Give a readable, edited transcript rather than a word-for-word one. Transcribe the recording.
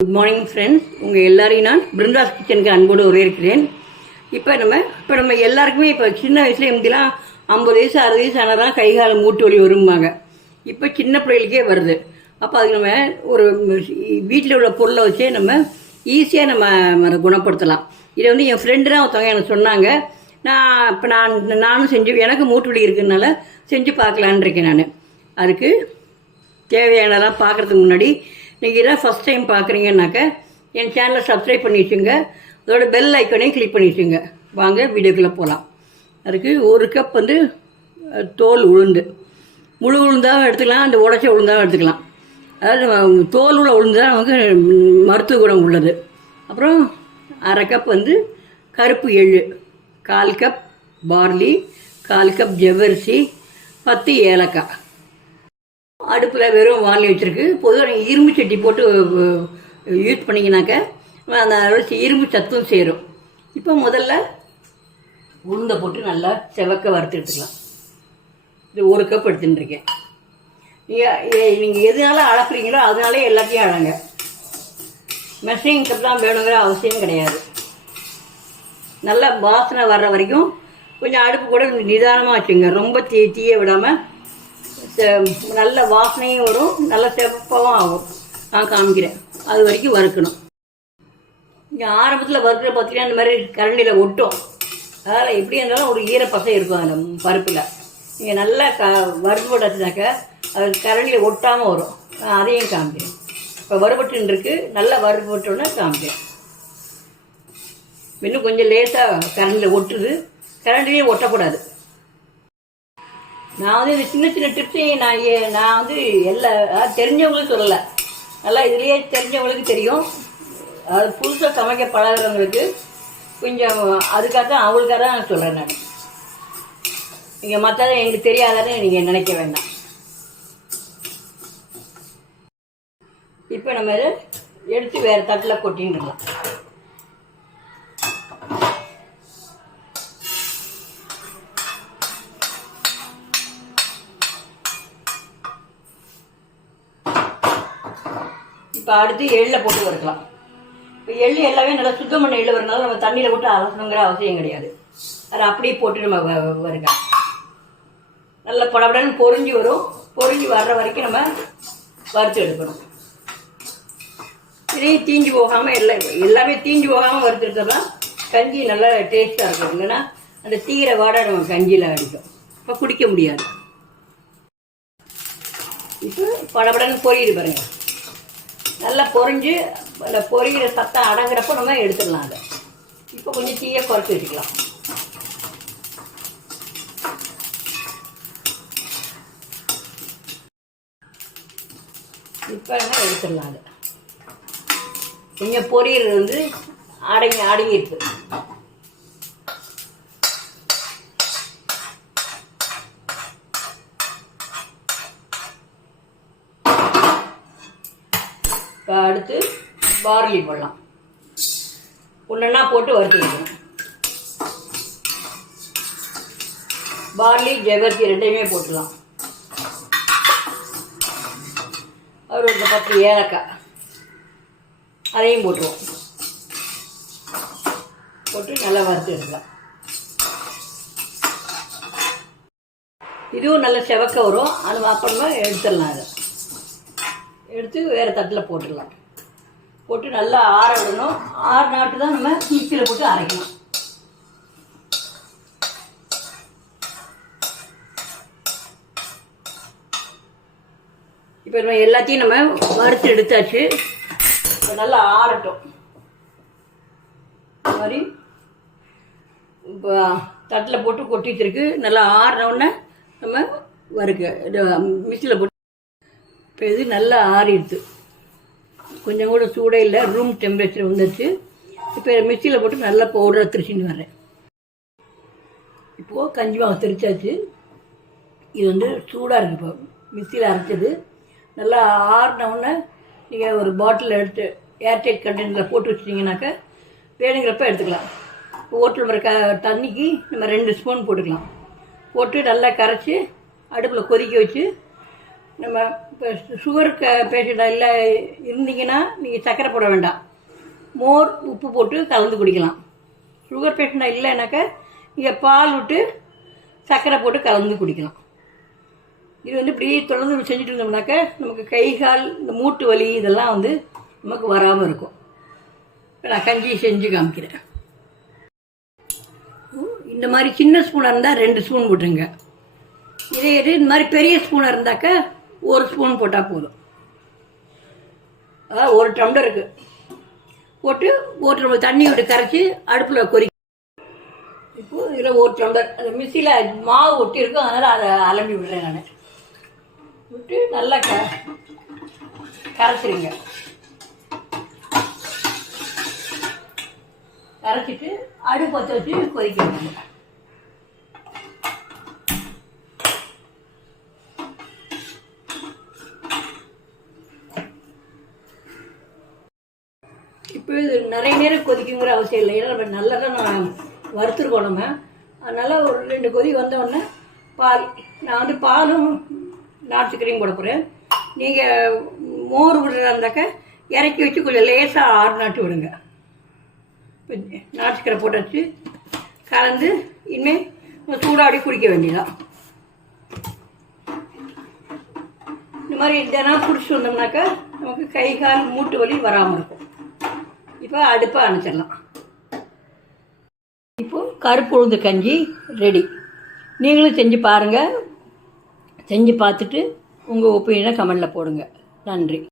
Good morning friends, உங்கள் எல்லாரையும் நான் பிருந்தாஸ் கிச்சனுக்கு அன்போடு வரவேற்கிறேன். இப்போ நம்ம எல்லாருக்குமே இப்போ சின்ன வயசுல இருந்தெல்லாம் 50 வயசு 60 வயசு ஆனால் கை கால மூட்டு வலி வரும்பாங்க. இப்போ சின்ன பிள்ளைகளுக்கே வருது. அப்போ அதுக்கு நம்ம ஒரு வீட்டில் உள்ள பொருளை வச்சே நம்ம ஈஸியாக நம்ம அதை குணப்படுத்தலாம். இதை என் ஃப்ரெண்டு தான் ஒருத்தவங்க எனக்கு சொன்னாங்க. நானும் செஞ்சு எனக்கு மூட்டு வலி இருக்குதுனால செஞ்சு பார்க்கலான் இருக்கேன். நான் அதுக்கு தேவையானதெல்லாம் பார்க்குறதுக்கு முன்னாடி நீங்கள் இதான் ஃபஸ்ட் டைம் பார்க்குறீங்கன்னாக்க என் சேனலை சப்ஸ்கிரைப் பண்ணி வச்சுங்க. அதோட பெல் ஐக்கனையும் கிளிக் பண்ணி வச்சுங்க. வாங்க வீடியோக்குள்ளே போகலாம். அதுக்கு 1 கப் தோல் உளுந்து, முழு உளுந்தாகவும் எடுத்துக்கலாம், அந்த உடச்ச உளுந்தாகவும் எடுத்துக்கலாம். அதாவது தோல் உள்ள உளுந்து தான் நமக்கு மருத்துவ குணம் உள்ளது. அப்புறம் 1/2 கப் கருப்பு எள்ளு, 1/4 கப் பார்லி, 1/4 கப் ஜவ்வரிசி, 10 ஏலக்காய். அடுப்பில் வெறும் வாலி வச்சுருக்கு. பொதுவாக இரும்பு சட்டி போட்டு யூஸ் பண்ணிங்கனாக்க அந்த இரும்பு சத்தும் சேரும். இப்போ முதல்ல உளுந்தை போட்டு நல்லா செவக்க வறுத்து எடுத்துக்கலாம். இது 1 கப் எடுத்துட்டுருக்கேன். நீங்கள் எதுனால அளக்குறீங்களோ அதனாலே எல்லாத்தையும் அளங்க. மெஷரிங் கப் தான் வேணுங்கிற அவசியம் கிடையாது. நல்லா வாசனை வர்ற வரைக்கும் கொஞ்சம் அடுப்பு கூட நிதானமாக வச்சுங்க. ரொம்ப தீய விடாமல் நல்ல வாசனையும் வரும், நல்ல செவப்பாகவும் ஆகும். நான் காமிக்கிறேன். அது வரைக்கும் வறுக்கணும். இங்கே ஆரம்பத்தில் வறுக்கிற பார்த்தீங்கன்னா இந்த மாதிரி கரண்டியில் ஒட்டும். அதனால் எப்படி இருந்தாலும் ஒரு ஈரப்பசை இருக்கும் அதில் பருப்பில். நீங்கள் நல்லா வறுப்பு போட்டாச்சுனாக்க அது கரண்டியில் ஒட்டாமல் வரும். அதையும் காமிக்கிறேன். இப்போ வறுபட்டுன்னு இருக்குது. நல்லா வறுபட்டோன்னே காமிக்கிறேன். இன்னும் கொஞ்சம் லேசாக கரண்டியில் ஒட்டுது. கரண்டிலையும் ஒட்டக்கூடாது. நான் இந்த சின்ன சின்ன டிப்ஸையும் நான் எல்லா தெரிஞ்சவங்களும் சொல்லலை. நல்லா இதுலேயே தெரிஞ்சவங்களுக்கு தெரியும். அது புதுசாக சமைக்க பழகிறவங்களுக்கு கொஞ்சம் அதுக்காக தான் அவங்களுக்காக தான் நான் சொல்கிறேன். நான் நீங்கள் மற்றதை எங்களுக்கு தெரியாதான்னு நீங்கள் நினைக்க வேண்டாம். இப்போ நம்ம இதை எடுத்து வேறு தட்டில் கொட்டின்னுடலாம். இப்போ அடுத்து எள்ளில் போட்டு வறுக்கலாம். இப்போ எள்ளு எல்லாமே நல்லா சுத்தம் பண்ண எள்ளு வரனால நம்ம தண்ணியில் போட்டு அலசணுங்கிற அவசியம் கிடையாது. அதை அப்படியே போட்டு நம்ம வருங்க. நல்லா படப்படன்னு பொரிஞ்சு வரும். பொரிஞ்சு வர்ற வரைக்கும் நம்ம வறுத்து எடுக்கணும். இதையும் தீஞ்சு போகாமல் எல்லாமே தீஞ்சு போகாமல் வறுத்துருக்கோம்னா கஞ்சி நல்லா டேஸ்ட்டாக இருக்கும். இல்லைன்னா அந்த தீர வாடை நம்ம கஞ்சியில் அடிக்கும். இப்போ குடிக்க முடியாது. இப்போ படப்படன்னு பொரியுது பாருங்கள். நல்லா பொரிஞ்சு அந்த பொரிகிற சத்தம் அடங்குறப்போ நம்ம எடுத்துடலாம். அதை இப்போ கொஞ்சம் தீயை குறைச்சி வச்சுக்கலாம். இப்போ நம்ம எடுத்துடலாம். அதை கொஞ்சம் பொரியிறது அடங்கிடுது. அடுத்து பார்லி போடலாம். ஒன்றா போட்டு வறுத்துக்கணும். பார்லி ஜவ்வரிசி ரெண்டையுமே போட்டுடலாம். ஒரு 10 ஏலக்காய் அதையும் போட்டுருவோம். போட்டு நல்லா வறுத்து எடுக்கலாம். இதுவும் நல்ல செவக்க வரும். அது அப்புறமா எடுத்துடலாம். அதை எடுத்து வேறு தட்டில் போட்டுடலாம். போட்டு நல்லா ஆற விடணும். ஆறுநாட்டு தான் நம்ம மிக்சியில் போட்டு அரைக்கணும். இப்போ நம்ம எல்லாத்தையும் நம்ம வறுத்து எடுத்தாச்சு. இப்போ நல்லா ஆறட்டும். இந்த மாதிரி இப்போ தட்டில் போட்டு கொட்டி வச்சிருக்கு. நல்லா ஆறினோடனே நம்ம மிக்சியில் போட்டு இப்போ இது நல்லா ஆறிடுது. கொஞ்சம் கூட சூடே இல்லை, ரூம் டெம்பரேச்சர் வந்துடுச்சு. இப்போ மிக்சியில் போட்டு நல்லா பவுடரை திரிச்சின்னு வரேன். இப்போது கஞ்சி மாவு திரிச்சாச்சு. இது சூடாக இருக்குது. இப்போ மிக்சியில் அரைச்சது நல்லா ஆறினவுடனே நீங்கள் ஒரு பாட்டில் எடுத்து ஏர்டைட் கண்டெய்னரில் போட்டு வச்சிட்டிங்கனாக்கா வேணுங்கிறப்ப எடுத்துக்கலாம். ஓட்டில் வர தண்ணிக்கு நம்ம 2 ஸ்பூன் போட்டுக்கலாம். போட்டு நல்லா கரைச்சி அடுப்பில் கொதிக்க வச்சு நம்ம இப்போ சுகர் பேஷண்ட்டாக இல்லை இருந்தீங்கன்னா நீங்கள் சர்க்கரை போட வேண்டாம், மோர் உப்பு போட்டு கலந்து குடிக்கலாம். சுகர் பேஷண்ட்டாக இல்லைனாக்கா நீங்கள் பால் விட்டு சர்க்கரை போட்டு கலந்து குடிக்கலாம். இது வந்து இப்படி தொடர்ந்து செஞ்சுட்டு இருந்தோம்னாக்கா நமக்கு கை கால் இந்த மூட்டு வலி இதெல்லாம் வந்து நமக்கு வராமல் இருக்கும். இப்போ நான் கஞ்சி செஞ்சு காமிக்கிறேன். இந்த மாதிரி சின்ன ஸ்பூனாக இருந்தால் 2 ஸ்பூன் போட்டுருங்க. இதே இந்த மாதிரி பெரிய ஸ்பூனாக இருந்தாக்கா 1 ஸ்பூன் போட்டால் போதும். அதாவது 1 டம்ளருக்கு போட்டு 1 டம்ளர் தண்ணி விட்டு கரைச்சி அடுப்பில் கொதிக்க. இப்போது இதில் 1 டம்ளர் அந்த மிக்சியில் மாவு ஒட்டி இருக்கும், அதனால் அதை அலம்பி விடுறேன். நான் விட்டு நல்லா கரைச்சிருங்க. கரைச்சிட்டு அடுப்பு பற்ற வச்சு கொதிக்க வைக்கணும். இப்போ இது நிறைய நேரம் கொதிக்குங்கிற அவசியம் இல்லை, ஏன்னா நம்ம நல்லா தான் நான் வறுத்துருக்கோம் நம்ம. அதனால் ஒரு 2 கொதி வந்தோடனே பால், நான் வந்து பாலும் நாட்டு சர்க்கரையும் போட போகிறேன். நீங்கள் மோர் விடுறதா இருந்தாக்கா இறக்கி வச்சு கொஞ்சம் லேசாக ஆறுநாட்டு விடுங்க. இப்போ நாட்டு சர்க்கரை போட்டு வச்சு கலந்து இனிமேல் சூடாடி குடிக்க வேண்டியதான். இந்த மாதிரி தினம் குடிச்சு வந்தோம்னாக்கா நமக்கு கை கால் மூட்டு வலி வராமல் இருக்கும். இப்போ அடுப்பை அணைச்சிடலாம். இப்போது கருப்பு உளுந்து கஞ்சி ரெடி. நீங்களும் செஞ்சு பாருங்கள். செஞ்சு பார்த்துட்டு உங்கள் ஒப்பீனியனை கமெண்டில் போடுங்க. நன்றி.